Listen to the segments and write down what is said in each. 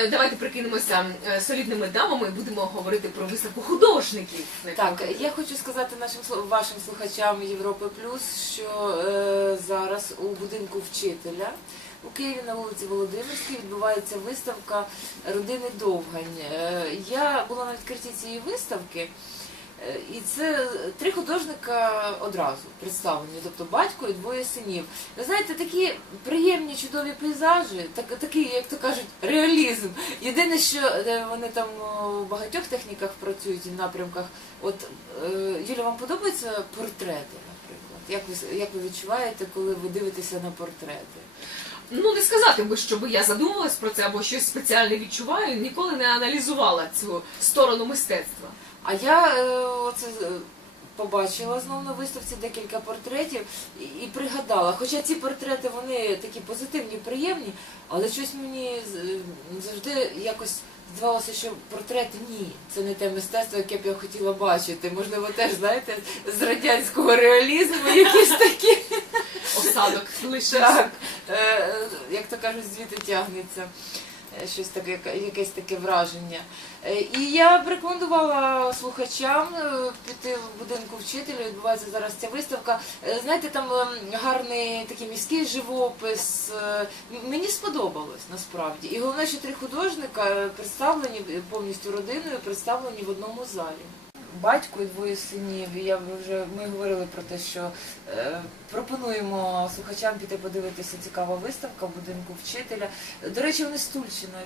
Е, давайте прикинемося е, солідними дамами і будемо говорити про виставку художників. Так, я хочу сказати нашим вашим слухачам Європи Плюс, що е, зараз у будинку вчителя у Києві на вулиці Володимирській відбувається виставка родини Довгань. Е, я була на відкритті цієї виставки е, І це три художника одразу представлені, тобто батько і двоє синів. Ви знаєте, такі приємні чудові пейзажі, так, такий, як то кажуть, реалізм. Єдине, що е, вони там у багатьох техніках працюють і напрямках. От е, Юля, вам подобаються портрети, наприклад? Як ви як ви відчуваєте, коли ви дивитеся на портрети? Ну не сказати би, щоб я задумалась про це або щось спеціальне відчуваю, ніколи не аналізувала цю сторону мистецтва. А я е, оце е, побачила знову на виставці декілька портретів і, пригадала. Хоча ці портрети вони такі позитивні, приємні, але щось мені е, завжди якось здавалося, що портрети ні, це не те мистецтво, яке б я хотіла бачити. Можливо, теж знаєте, з радянського реалізму якісь такі. Осадок лише. Так, як то кажуть, звідти тягнеться щось таке, якесь таке враження. Е, І я б рекомендувала слухачам е, піти в будинку вчителя. Відбувається зараз ця виставка. Е, Знаєте, там ем, гарний такий міський живопис. Е, Мені сподобалось насправді. І головне, що три художника е, представлені е, повністю родиною, представлені в одному залі. Батько і двоє синів. І Я вже ми говорили про те, що е, пропонуємо слухачам піти подивитися цікава виставка в будинку вчителя. До речі, вони з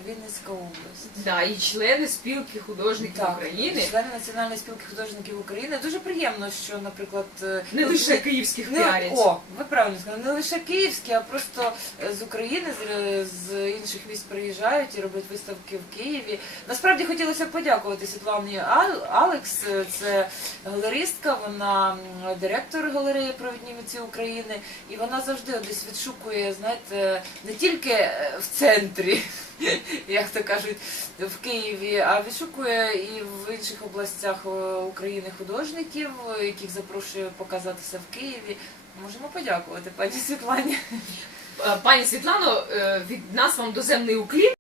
Вінницька область. Да, і члени спілки художників України, члени Національної спілки художників України. Дуже приємно, що, наприклад, е, не лише київських не, піарять. о, ви правильно сказали, не лише київські, а просто е, з України, з, з інших міст приїжджають і роблять виставки в Києві. Насправді хотілося б подякувати Світлані Ал- Алекс. Е, Це галеристка, вона директор галереї Провідні митці України, і вона завжди десь відшукує, знаєте, не тільки е, в центрі. Як то кажуть, в Києві, а відшукує і в інших областях е, України художників, яких запрошує показатися в Києві. Можемо подякувати пані Світлані. Пані Світлано, від нас вам доземний уклін.